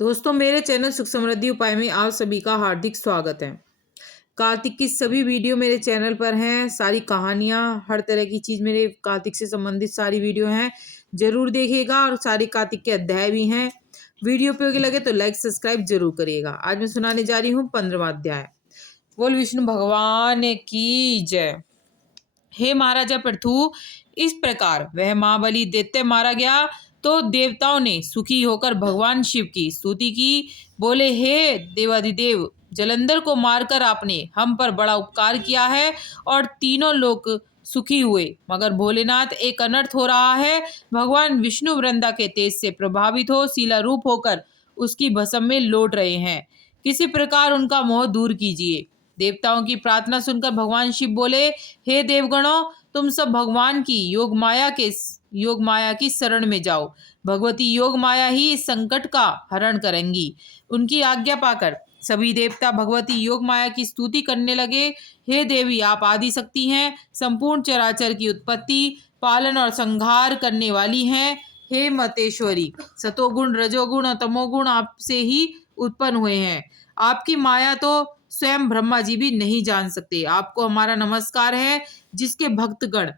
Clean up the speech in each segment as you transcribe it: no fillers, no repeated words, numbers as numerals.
दोस्तों, मेरे चैनल सुख समृद्धि उपाय में आप सभी का हार्दिक स्वागत है। कार्तिक की सभी वीडियो मेरे चैनल पर हैं। सारी कहानियां, हर तरह की चीज मेरे कार्तिक से संबंधित सारी वीडियो हैं, जरूर देखिएगा। और सारे कार्तिक के अध्याय भी हैं। वीडियो उपयोगी लगे तो लाइक सब्सक्राइब जरूर करिएगा। आज मैं सुनाने जा रही हूँ 15वां अध्याय। बोल विष्णु भगवान की जय। हे महाराजा पृथु, इस प्रकार वह महाबली दैत्य मारा गया तो देवताओं ने सुखी होकर भगवान शिव की स्तुति की। बोले, हे देवाधिदेव, जलंधर को मारकर आपने हम पर बड़ा उपकार किया है और तीनों लोग सुखी हुए। मगर भोलेनाथ, एक अनर्थ हो रहा है। भगवान विष्णु वृंदा के तेज से प्रभावित हो सीला रूप होकर उसकी भस्म में लौट रहे हैं। किसी प्रकार उनका मोह दूर कीजिए। देवताओं की प्रार्थना सुनकर भगवान शिव बोले, हे देवगणों, तुम सब भगवान की योग माया की शरण में जाओ। भगवती योग माया ही इस संकट का हरण करेंगी। उनकी आज्ञा पाकर सभी देवता भगवती योग माया की स्तुति करने लगे। हे देवी, आप आदि शक्ति हैं, संपूर्ण चराचर की उत्पत्ति, पालन और संहार करने वाली हैं। हे मतेश्वरी, सतोगुण, रजोगुण और तमोगुण आपसे ही उत्पन्न हुए हैं। आपकी माया तो स्वयं ब्रह्मा जी भी नहीं जान सकते। आपको हमारा नमस्कार है। जिसके भक्तगण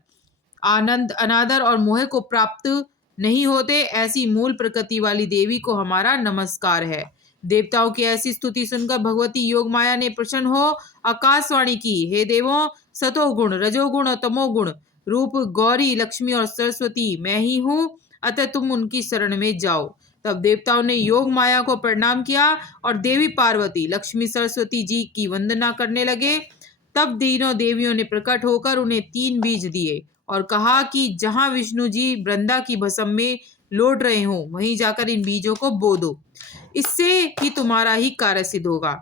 आनंद, अनादर और मोह को प्राप्त नहीं होते, ऐसी मूल प्रकृति वाली देवी को हमारा नमस्कार है। देवताओं की ऐसी स्तुति सुनकर भगवती योग माया ने प्रसन्न हो आकाशवाणी की, हे देवों, सतोगुण, रजोगुण और तमोगुण रूप गौरी, लक्ष्मी और सरस्वती मैं ही हूँ, अतः तुम उनकी शरण में जाओ। तब देवताओं ने योग माया को प्रणाम किया और देवी पार्वती, लक्ष्मी, सरस्वती जी की वंदना करने लगे। तब तीनों देवियों ने प्रकट होकर उन्हें 3 बीज दिए और कहा कि जहां विष्णु जी वृंदा की भस्म में लौट रहे हो, वहीं जाकर इन बीजों को बो दो। इससे ही तुम्हारा ही कार्य सिद्ध होगा।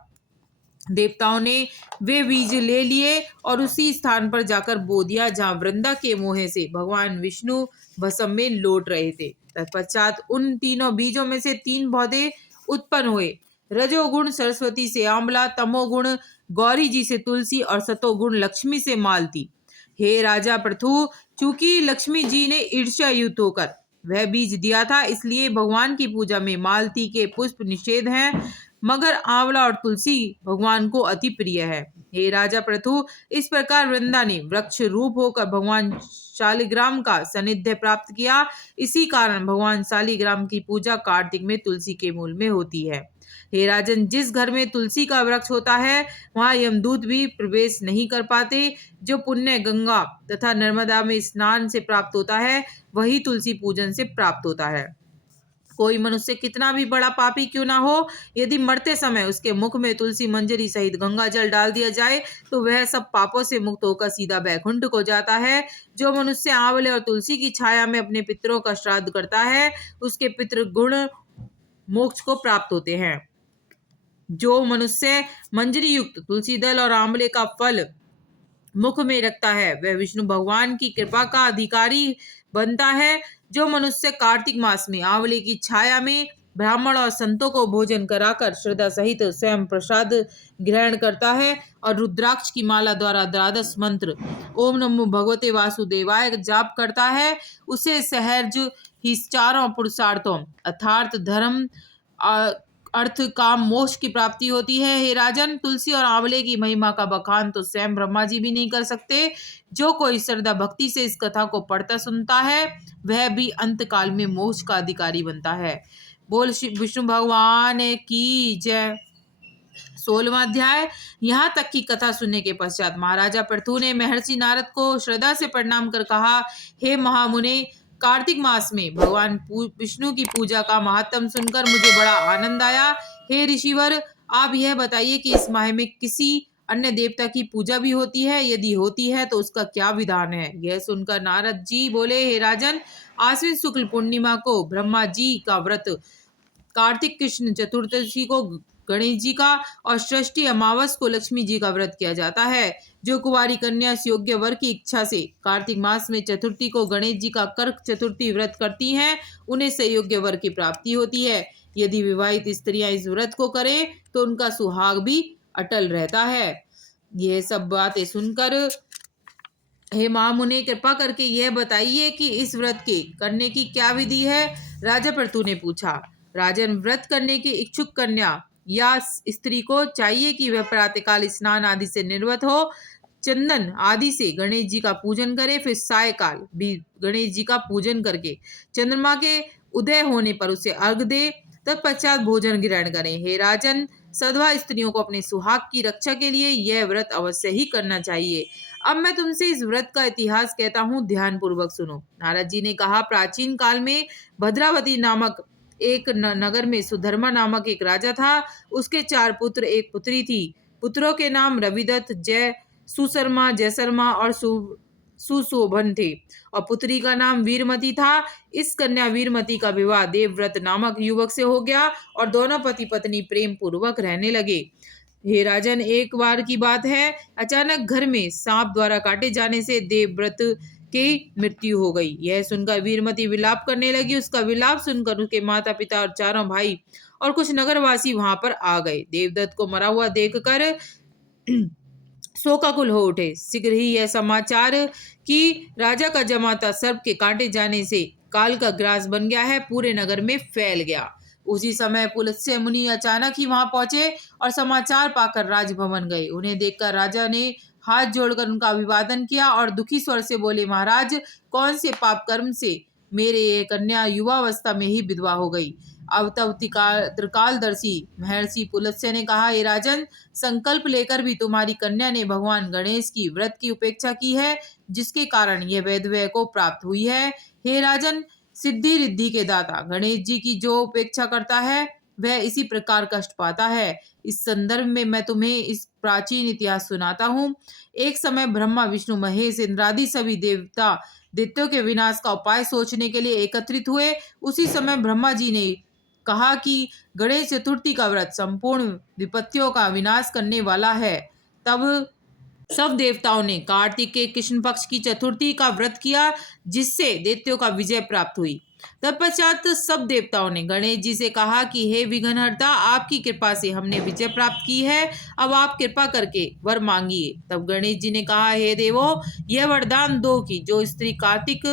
देवताओं ने वे बीज ले लिए और उसी स्थान पर जाकर बो दिया जहां वृंदा के मोह से भगवान विष्णु भस्म में लौट रहे थे। तत्पश्चात उन तीनों बीजों में से 3 पौधे उत्पन्न हुए। रजोगुण सरस्वती से आंवला, तमोगुण गौरी जी से तुलसी और सतोगुण लक्ष्मी से मालती। हे राजा पृथु, चूंकि लक्ष्मी जी ने ईर्ष्या युक्त होकर वह बीज दिया था, इसलिए भगवान की पूजा में मालती के पुष्प निषेध हैं, मगर आंवला और तुलसी भगवान को अति प्रिय है। हे राजा पृथु, इस प्रकार वृंदा ने वृक्ष रूप होकर भगवान शालिग्राम का सानिध्य प्राप्त किया। इसी कारण भगवान शालिग्राम की पूजा कार्तिक में तुलसी के मूल में होती है। हे राजन, जिस घर में तुलसी का वृक्ष होता है वहां यमदूत भी प्रवेश नहीं कर पाते। जो पुण्य गंगा तथा नर्मदा में स्नान से प्राप्त होता है, वही तुलसी पूजन से प्राप्त होता है। कोई मनुष्य कितना भी बड़ा पापी क्यों ना हो, यदि मरते समय उसके मुख में तुलसी मंजरी सहित गंगा जल डाल दिया जाए तो वह सब पापों से मुक्त होकर सीधा बैकुंठ को जाता है। जो मनुष्य आंवले और तुलसी की छाया में अपने पितरों का श्राद्ध करता है, उसके पितृ गुण मोक्ष को प्राप्त होते हैं। जो मनुष्य मंजरी युक्त तुलसी दल और आंवले का फल मुख में रखता है, वह विष्णु भगवान की कृपा का अधिकारी बनता है। जो मनुष्य कार्तिक मास में आंवले की छाया में ब्राह्मण और संतों को भोजन कराकर श्रद्धा सहित स्वयं प्रसाद ग्रहण करता है और रुद्राक्ष की माला द्वारा द्वादश मंत्र ओम नमो भगवते वासुदेवाय जाप करता है, उसे सहर्ष ही चारों पुरुषार्थों अर्थात धर्म, अर्थ, काम, मोक्ष की प्राप्ति होती है। हे राजन, तुलसी और आंवले की महिमा का बखान तो स्वयं ब्रह्मा जी भी नहीं कर सकते। जो कोई श्रद्धा भक्ति से इस कथा को पढ़ता सुनता है, वह भी अंत काल में मोक्ष का अधिकारी बनता है। बोल विष्णु भगवान की जय। 16वां अध्याय। यहाँ तक की कथा सुनने के पश्चात महाराजा पृथु ने महर्षि नारद को श्रद्धा से प्रणाम कर कहा, हे महामुने, कार्तिक मास में भगवान विष्णु की पूजा का महात्म सुनकर मुझे बड़ा आनंद आया। हे ऋषिवर, आप यह बताइए कि इस माह में किसी अन्य देवता की पूजा भी होती है? यदि होती है तो उसका क्या विधान है? यह सुनकर नारद जी बोले, हे राजन, आश्विन शुक्ल पूर्णिमा को ब्रह्मा जी का व्रत, कार्तिक कृष्ण चतुर्दशी को गणेश जी का और षष्ठी अमावस को लक्ष्मी जी का व्रत किया जाता है। जो कुंवारी कन्या योग्य वर की इच्छा से कार्तिक मास में चतुर्थी को गणेश जी का कर्क चतुर्थी व्रत करती हैं, उन्हें संयोग्य वर की प्राप्ति होती है। यदि विवाहित स्त्रियां इस व्रत को करें तो उनका सुहाग भी अटल रहता है। यह सब बातें सुनकर हे महामुने, कृपा करके यह बताइए कि इस व्रत के करने की क्या विधि है? राजा पृथु ने पूछा। राजन, व्रत करने की इच्छुक कन्या या स्त्री को चाहिए कि वह प्रातःकाल स्नान आदि से निर्वत हो, चंदन आदि से गणेश जी का पूजन करे, फिर सायकाल भी गणेश जी का पूजन करके चंद्रमा के उदय होने पर उसे अर्घ दे, तत्पश्चात भोजन ग्रहण करें। हे राजन, सधवा स्त्रियों को अपने सुहाग की रक्षा के लिए यह व्रत अवश्य ही करना चाहिए। अब मैं तुमसे इस व्रत का इतिहास कहता हूँ, ध्यान पूर्वक सुनो। नारद जी ने कहा, प्राचीन काल में भद्रावती नामक एक नगर में सुधर्मा नामक एक राजा था। उसके 4 पुत्र, एक पुत्री थी। पुत्रों के नाम रविदत्त, जय, सुशर्मा, जयशर्मा और सुशोभन थे, और पुत्री का नाम वीरमती था। इस कन्या वीरमती का विवाह देवव्रत नामक युवक से हो गया और दोनों पति पत्नी प्रेम पूर्वक रहने लगे। हे राजन, एक बार की बात है, अचानक घर में सांप द्वारा काटे जाने से देवव्रत की मृत्यु हो गई। यह सुनकर वीरमती विलाप करने लगी। उसका विलाप सुनकर उसके माता पिता और चारों भाई और कुछ नगरवासी वहां पर आ गए। देवदत्त को मरा हुआ देखकर शोकाकुल हो उठे। शीघ्र ही यह समाचार कि राजा का जमाता सर्प के काटे जाने से काल का ग्रास बन गया है, पूरे नगर में फैल गया। उसी समय पुलत्स्य मुनि अचानक ही वहां पहुंचे और समाचार पाकर राजभवन गए। उन्हें देखकर राजा ने हाथ जोड़कर उनका अभिवादन किया और दुखी स्वर से बोले, महाराज, कौन से पाप कर्म से मेरे ये कन्या युवावस्था में ही विधवा हो गई। अब तब त्रिकालदर्शी महर्षि पुलत्स्य ने कहा, हे राजन, संकल्प लेकर भी तुम्हारी कन्या ने भगवान गणेश की व्रत की उपेक्षा की है, जिसके कारण यह वैधव्य को प्राप्त हुई है। हे राजन, सिद्धि रिद्धि के दाता गणेश जी की जो उपेक्षा करता है वह इसी प्रकार कष्ट पाता है। इस संदर्भ में मैं तुम्हें इस प्राचीन इतिहास सुनाता हूँ। एक समय ब्रह्मा, विष्णु, महेश, इंद्रादि सभी देवता दैत्यों के विनाश का उपाय सोचने के लिए एकत्रित हुए। उसी समय ब्रह्मा जी ने कहा कि गणेश चतुर्थी का व्रत संपूर्ण विपत्तियों का विनाश करने वाला है। तब सब देवताओं ने कार्तिक के कृष्ण पक्ष की चतुर्थी का व्रत किया, जिससे दैत्यों का विजय प्राप्त हुई। तत्पश्चात सब देवताओं ने गणेश जी से कहा कि हे विघ्नहर्ता, आपकी कृपा से हमने विजय प्राप्त की है, अब आप कृपा करके वर मांगिए। तब गणेश जी ने कहा, हे देवो, यह वरदान दो कि जो स्त्री कार्तिक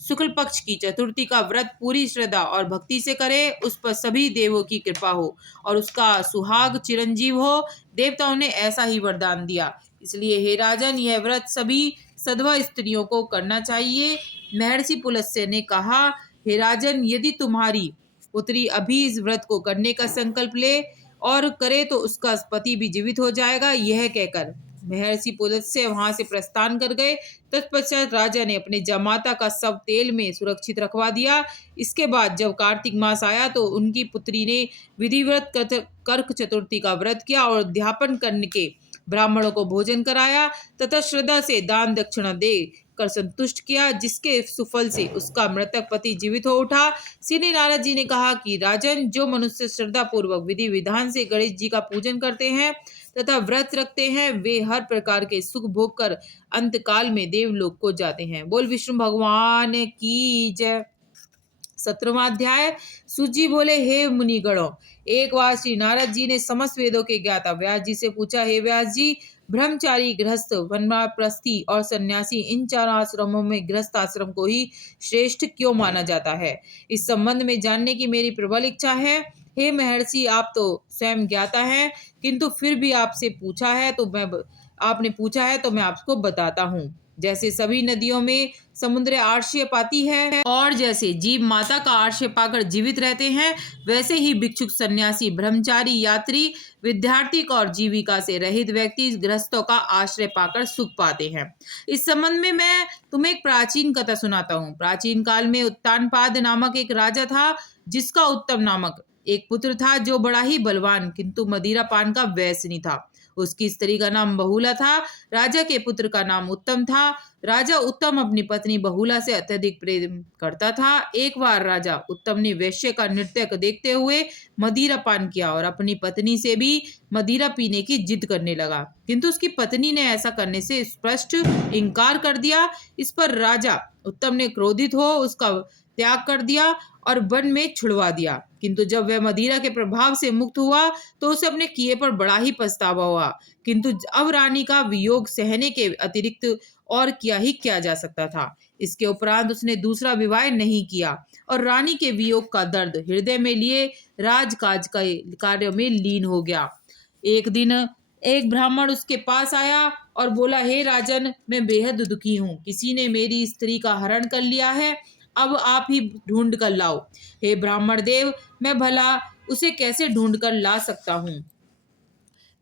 शुक्ल पक्ष की चतुर्थी का व्रत पूरी श्रद्धा और भक्ति से करे, उस पर सभी देवों की कृपा हो और उसका सुहाग चिरंजीव हो। देवताओं ने ऐसा ही वरदान दिया। इसलिए हे राजन, यह व्रत सभी सधवा स्त्रियों को करना चाहिए। महर्षि पुलत्स्य ने कहा, हे राजन, यदि तुम्हारी पुत्री अभी इस व्रत को करने का संकल्प ले और करे तो उसका पति भी जीवित हो जाएगा। यह कहकर महर्षि पुलत्स्य वहां से प्रस्थान कर गए। तत्पश्चात राजा ने अपने जमाता का शव तेल में सुरक्षित रखवा दिया। इसके बाद जब कार्तिक मास आया तो उनकी पुत्री ने विधिवत कर्क चतुर्थी का व्रत किया और अध्यापन करने के ब्राह्मणों को भोजन कराया तथा श्रद्धा से दान दक्षिणा दे कर संतुष्ट किया, जिसके सुफल से उसका मृतक पति जीवित हो उठा। श्री नारद जी ने कहा कि राजन, जो मनुष्य श्रद्धा पूर्वक विधि विधान से गणेश जी का पूजन करते हैं तथा व्रत रखते हैं, वे हर प्रकार के सुख भोग कर अंत काल में देवलोक को जाते हैं। बोल विष्णु भगवान की जय। 17वां अध्याय। सूजी बोले, हे मुनिगणों, एक बार श्री नारद जी ने समस्त वेदों के ज्ञाता व्यास जी से पूछा, हे व्यास जी, ब्रह्मचारी, गृहस्थ, वानप्रस्थी और सन्यासी, इन चारों आश्रमों में गृहस्थ आश्रम को ही श्रेष्ठ क्यों माना जाता है? इस संबंध में जानने की मेरी प्रबल इच्छा है। हे महर्षि, आप तो स्वयं ज्ञाता हैं, किंतु फिर भी आपने पूछा है तो मैं आपको बताता हूँ। जैसे सभी नदियों में समुद्र आश्रय पाती है और जैसे जीव माता का आश्रय पाकर जीवित रहते हैं, वैसे ही भिक्षुक, सन्यासी, ब्रह्मचारी, यात्री, विद्यार्थी और जीविका से रहित व्यक्ति गृहस्थों का आश्रय पाकर सुख पाते हैं। इस संबंध में मैं तुम्हें एक प्राचीन कथा सुनाता हूँ। प्राचीन काल में उत्तानपाद नामक एक राजा था, जिसका उत्तम नामक एक पुत्र था, जो बड़ा ही बलवान किंतु मदिरा पान का व्यसनी था। उसकी स्त्री का नाम बहुला था। राजा के पुत्र का नाम उत्तम था। राजा उत्तम अपनी पत्नी बहुला से अत्यधिक प्रेम करता था। एक बार राजा उत्तम ने वेश्या का नृत्य देखते हुए मदिरा पान किया और अपनी पत्नी से भी मदिरा पीने की जिद करने लगा, किंतु उसकी पत्नी ने ऐसा करने से स्पष्ट इनकार कर दिया। इस पर राजा उत्तम ने क्रोधित हो उसका त्याग कर दिया और वन में छुड़वा दिया। किंतु जब वह मदिरा के प्रभाव से मुक्त हुआ तो उसे अपने किए पर बड़ा ही पछतावा हुआ, किंतु अब रानी का वियोग सहने के अतिरिक्त और क्या ही किया जा सकता था। इसके उपरांत उसने दूसरा विवाह नहीं किया और रानी के वियोग का दर्द हृदय में लिए राजकाज का कार्य में लीन हो गया। एक दिन एक ब्राह्मण उसके पास आया और बोला, हे राजन, मैं बेहद दुखी हूँ। किसी ने मेरी स्त्री का हरण कर लिया है। अब आप ही ढूंढ कर लाओ। हे ब्राह्मण देव, मैं भला उसे कैसे ढूंढ कर ला सकता हूँ?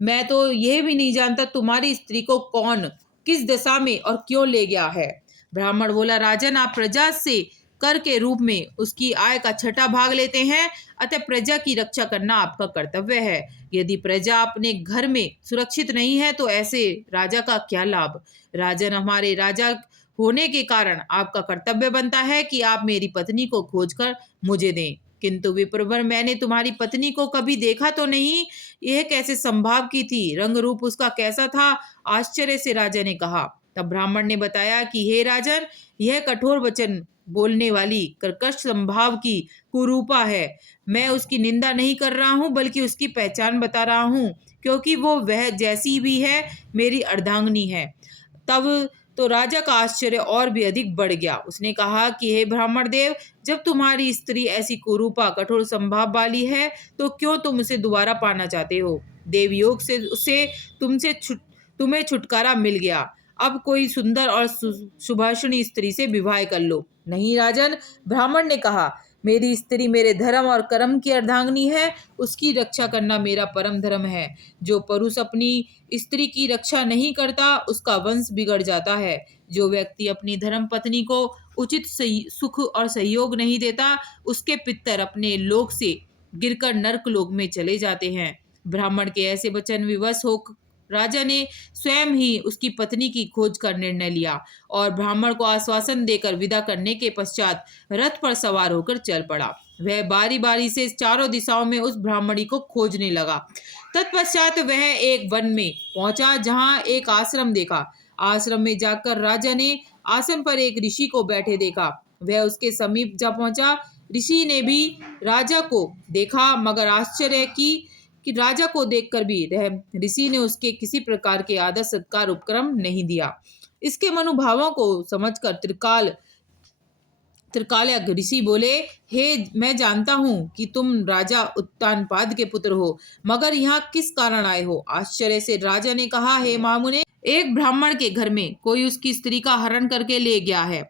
मैं तो यह भी नहीं जानता तुम्हारी स्त्री को कौन किस दशा में और क्यों ले गया है। ब्राह्मण बोला, राजन, आप प्रजा से कर के रूप में उसकी आय का छठा भाग लेते हैं, अतः प्रजा की रक्षा करना आपका कर्तव्य है। यदि प्रजा अपने घर में सुरक्षित नहीं है तो ऐसे राजा का क्या लाभ? राजन, हमारे राजा होने के कारण आपका कर्तव्य बनता है कि आप मेरी पत्नी को खोजकर मुझे दें। किंतु विप्रवर, मैंने तुम्हारी पत्नी को कभी देखा तो नहीं। यह कैसे संभव की थी? रंग रूप उसका कैसा था? आश्चर्य से राजा ने कहा। तब ब्राह्मण ने बताया कि हे राजन, यह कठोर वचन बोलने वाली कर्कश स्वभाव की कुरूपा है। मैं उसकी निंदा नहीं कर रहा हूँ, बल्कि उसकी पहचान बता रहा हूँ, क्योंकि वह जैसी भी है मेरी अर्धांगिनी है। तब तो राजा का आश्चर्य और भी अधिक बढ़ गया। उसने कहा कि हे ब्राह्मण देव, जब तुम्हारी स्त्री ऐसी कुरूपा कठोर स्वभाव वाली है तो क्यों तुम उसे दोबारा पाना चाहते हो? देवयोग से उसे तुम्हें छुटकारा मिल गया। अब कोई सुंदर और सुभाषिणी स्त्री से विवाह कर लो। नहीं राजन, ब्राह्मण ने कहा, मेरी स्त्री मेरे धर्म और कर्म की अर्धांगिनी है। उसकी रक्षा करना मेरा परम धर्म है। जो पुरुष अपनी स्त्री की रक्षा नहीं करता उसका वंश बिगड़ जाता है। जो व्यक्ति अपनी धर्म पत्नी को उचित सुख और सहयोग नहीं देता उसके पितर अपने लोक से गिरकर नरक लोक में चले जाते हैं। ब्राह्मण के ऐसे वचन विवश हो राजा ने स्वयं ही उसकी पत्नी की खोज का निर्णय लिया और ब्राह्मण को आश्वासन देकर विदा करने के पश्चात रथ पर सवार होकर चल पड़ा। वह बारी बारी से चारों दिशाओं में उस ब्राह्मणी को खोजने लगा। तत्पश्चात वह एक वन में पहुंचा जहां एक आश्रम देखा। आश्रम में जाकर राजा ने आसन पर एक ऋषि को बैठे देखा। वह उसके समीप जा पहुंचा। ऋषि ने भी राजा को देखा, मगर आश्चर्य कि राजा को देखकर भी ऋषि ने उसके किसी प्रकार के आदर सत्कार उपक्रम नहीं दिया। इसके मनोभावों को समझकर त्रिकालज्ञ ऋषि बोले, हे, मैं जानता हूँ कि तुम राजा उत्तानपाद के पुत्र हो, मगर यहाँ किस कारण आए हो? आश्चर्य से राजा ने कहा, हे महामुने, एक ब्राह्मण के घर में कोई उसकी स्त्री का हरण करके ले गया है।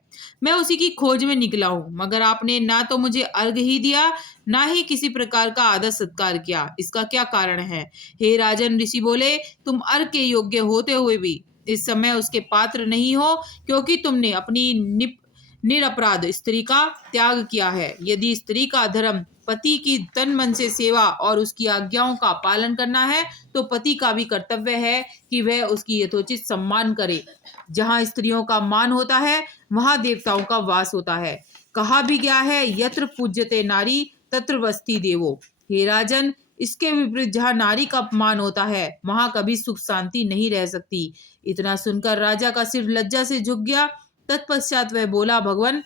मैं उसी की खोज में निकला हूँ, मगर आपने ना तो मुझे अर्घ ही दिया, ना ही किसी प्रकार का आदर सत्कार किया। इसका क्या कारण है? हे राजन, ऋषि बोले, तुम अर्घ के योग्य होते हुए भी इस समय उसके पात्र नहीं हो, क्योंकि तुमने अपनी निरपराध स्त्री का त्याग किया है। यदि स्त्री का धर्म पति की तन मन से सेवा और उसकी आज्ञाओं का पालन करना है तो पति का भी कर्तव्य है कि वह उसकी यथोचित सम्मान करे। जहाँ स्त्रियों का मान होता है वहाँ देवताओं का वास होता है। कहा भी गया है, यत्र पूज्यते नारी तत्र वसति देवो। हे राजन, इसके विपरीत जहाँ नारी का अपमान होता है वहाँ कभी सुख शांति नहीं रह सकती। इतना सुनकर राजा का सिर लज्जा से झुक गया। तत्पश्चात वह बोला, भगवान,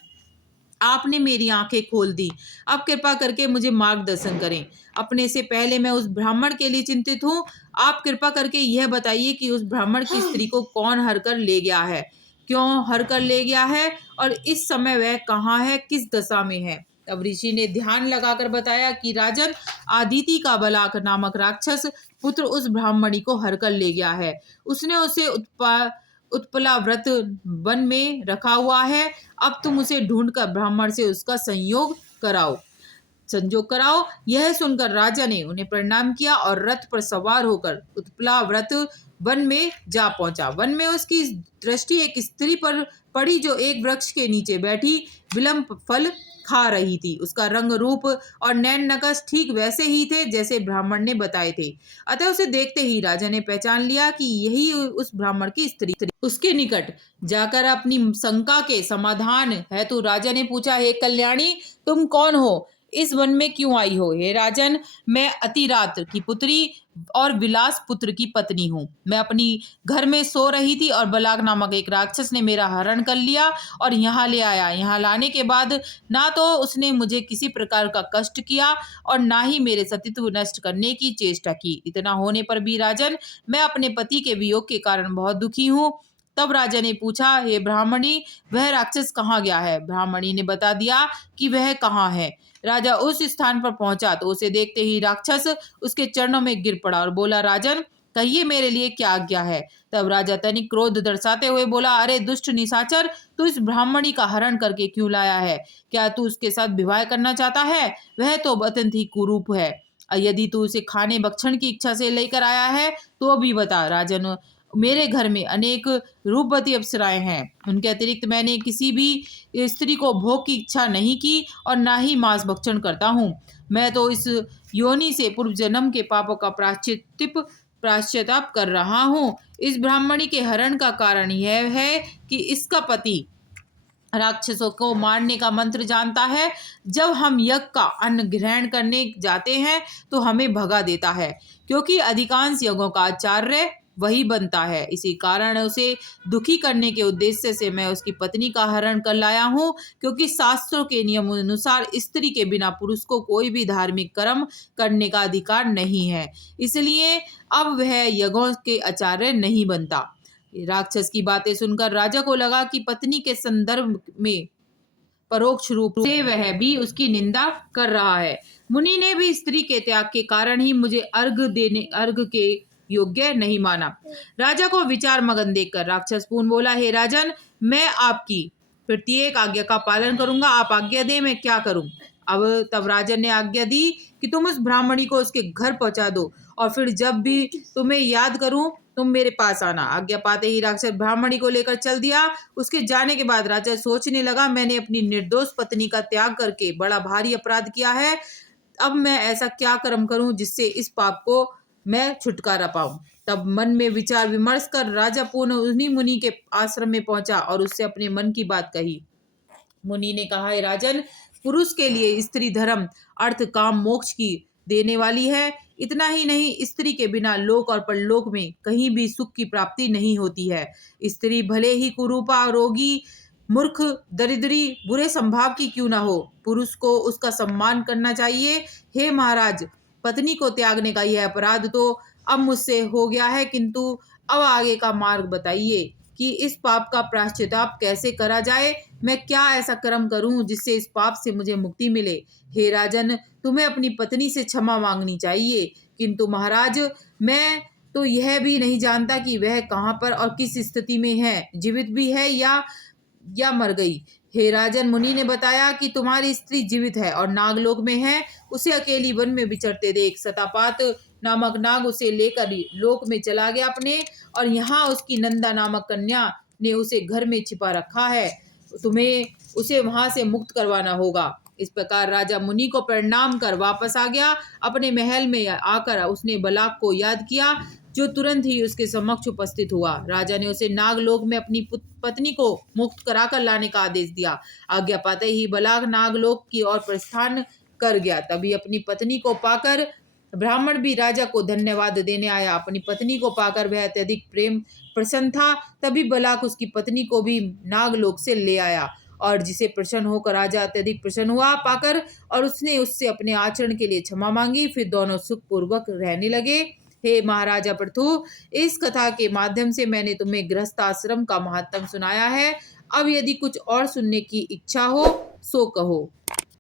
आपने मेरी आंखें खोल दी। अब कृपा करके मुझे मार्गदर्शन करें। अपने से पहले मैं उस ब्राह्मण के लिए चिंतित हूँ। आप कृपा करके यह बताइए कि उस ब्राह्मण की स्त्री को कौन हर कर ले गया है, क्यों हर कर ले गया है, और इस समय वह कहाँ है, किस दशा में है? तब ऋषि ने ध्यान लगाकर बताया कि राजन, आदिति का बलाक नामक राक्षस पुत्र उस ब्राह्मणी को हर कर ले गया है। उसने उसे उत्पला व्रत वन में रखा हुआ है। अब तुम उसे ढूंढकर ब्राह्मण से उसका संयोग कराओ। यह सुनकर राजा ने उन्हें प्रणाम किया और रथ पर सवार होकर उत्पला व्रत वन में जा पहुंचा। वन में उसकी दृष्टि एक स्त्री पर पड़ी जो एक वृक्ष के नीचे बैठी विलंब फल खा रही थी। उसका रंग रूप और नैन नक्श ठीक वैसे ही थे जैसे ब्राह्मण ने बताए थे। अतः उसे देखते ही राजा ने पहचान लिया कि यही उस ब्राह्मण की स्त्री। उसके निकट जाकर अपनी शंका के समाधान हेतु राजा ने पूछा, हे कल्याणी, तुम कौन हो? इस वन में क्यों आई हो? हे राजन, मैं अतिरात्र की पुत्री और विलास पुत्र की पत्नी हूँ। मैं अपनी घर में सो रही थी और बलाक नामक एक राक्षस ने मेरा हरण कर लिया और यहाँ ले आया। यहाँ लाने के बाद ना तो उसने मुझे किसी प्रकार का कष्ट किया और ना ही मेरे सतीत्व नष्ट करने की चेष्टा की। इतना होने पर भी राजन, मैं अपने पति के वियोग के कारण बहुत दुखी हूँ। तब राजा ने पूछा, हे ब्राह्मणी, वह राक्षस कहाँ गया है? ब्राह्मणी ने बता दिया कि वह कहाँ है। राजा उस स्थान पर पहुंचा तो उसे देखते ही राक्षस उसके चरणों में गिर पड़ा और बोला, राजन, कहिए मेरे लिए क्या आज्ञा है? तब राजा तनिक क्रोध दर्शाते हुए बोला, अरे दुष्ट निशाचर, तू इस ब्राह्मणी का हरण करके क्यों लाया है? क्या तू उसके साथ विवाह करना चाहता है? वह तो अत्यंत ही कुरूप है। यदि तू उसे खाने भक्षण की इच्छा से लेकर आया है तो भी बता। राजन, मेरे घर में अनेक रूपवती अप्सराएं हैं। उनके अतिरिक्त मैंने किसी भी स्त्री को भोग की इच्छा नहीं की और ना ही मांस भक्षण करता हूँ। मैं तो इस योनि से पूर्व जन्म के पापों का प्रायश्चिताप कर रहा हूँ। इस ब्राह्मणी के हरण का कारण यह है कि इसका पति राक्षसों को मारने का मंत्र जानता है। जब हम यज्ञ का अन्न ग्रहण करने जाते हैं तो हमें भगा देता है, क्योंकि अधिकांश यज्ञों का आचार्य वही बनता है। इसी कारण उसे दुखी करने के उद्देश्य से मैं उसकी पत्नी का हरण कर लाया हूँ, क्योंकि शास्त्रों के नियम अनुसार स्त्री के बिना पुरुष को कोई भी धार्मिक कर्म करने का अधिकार नहीं है। इसलिए अब वह यज्ञों के आचार्य नहीं बनता। राक्षस की बातें सुनकर राजा को लगा कि पत्नी के संदर्भ में परोक्ष रूप से वह भी उसकी निंदा कर रहा है। मुनि ने भी स्त्री के त्याग के कारण ही मुझे अर्घ के योग्य नहीं माना। राजा को विचार मगन देखकर राक्षस पूर्ण बोला, हे राजन, मैं आपकी प्रत्येक आज्ञा का पालन करूंगा। आप आज्ञा दे, मैं क्या करूं? अब तब राजन ने आज्ञा दी कि तुम उस ब्राह्मणी को उसके घर पहुंचा दो और फिर जब भी तुम्हें याद करूं तुम मेरे पास आना। आज्ञा पाते ही राक्षस ब्राह्मणी को लेकर चल दिया। उसके जाने के बाद राजा सोचने लगा, मैंने अपनी निर्दोष पत्नी का त्याग करके बड़ा भारी अपराध किया है। अब मैं ऐसा क्या कर्म करूं जिससे इस पाप को मैं छुटकारा पाऊं? तब मन में विचार विमर्श कर राजा पुनः उन्हीं मुनि के आश्रम में पहुंचा और उससे अपने मन की बात कही। मुनि ने कहा, हे राजन, पुरुष के लिए स्त्री धर्म, अर्थ, काम, मोक्ष की देने वाली है। इतना ही नहीं, स्त्री के बिना लोक और परलोक में कहीं भी सुख की प्राप्ति नहीं होती है। स्त्री भले ही कुरूपा, रोगी, मूर्ख, दरिद्री, बुरे स्वभाव की क्यों ना हो, पुरुष को उसका सम्मान करना चाहिए। हे महाराज, पत्नी को त्यागने का यह अपराध तो अब मुझसे हो गया है, किंतु अब आगे का मार्ग बताइए कि इस पाप का प्रायश्चिताप कैसे करा जाए। मैं क्या ऐसा कर्म करूं जिससे इस पाप से मुझे मुक्ति मिले? हे राजन, तुम्हें अपनी पत्नी से क्षमा मांगनी चाहिए। किंतु महाराज, मैं तो यह भी नहीं जानता कि वह कहाँ पर और किस स्थिति में है, जीवित भी है या मर गई। हे राजन, मुनि ने बताया कि तुम्हारी स्त्री जीवित है और नागलोक में है। उसे अकेली वन में विचरते देख सतापात नामक नाग उसे लेकर लोक में चला गया अपने, और यहाँ उसकी नंदा नामक कन्या ने उसे घर में छिपा रखा है। तुम्हें उसे वहां से मुक्त करवाना होगा। इस प्रकार राजा मुनि को प्रणाम कर वापस आ गया। अपने महल में आकर उसने बलाक को याद किया, जो तुरंत ही उसके समक्ष उपस्थित हुआ। राजा ने उसे नागलोक में अपनी पत्नी को मुक्त कराकर लाने का आदेश दिया। आज्ञा पाते ही बलाक नागलोक की ओर प्रस्थान कर गया। तभी अपनी पत्नी को पाकर ब्राह्मण भी राजा को धन्यवाद देने आया। अपनी पत्नी को पाकर वह अत्यधिक प्रेम प्रसन्न था। तभी बलाक उसकी पत्नी को भी नागलोक से ले आया, और जिसे प्रसन्न होकर राजा अत्यधिक प्रसन्न हुआ पाकर, और उसने उससे अपने आचरण के लिए क्षमा मांगी। फिर दोनों सुखपूर्वक रहने लगे। हे महाराजा पृथु, इस कथा के माध्यम से मैंने तुम्हें गृहस्थ आश्रम का महत्व सुनाया है। अब यदि कुछ और सुनने की इच्छा हो सो कहो।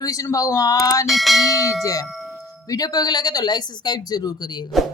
विष्णु भगवान की जय। वीडियो पर लगे तो लाइक सब्सक्राइब जरूर करिएगा।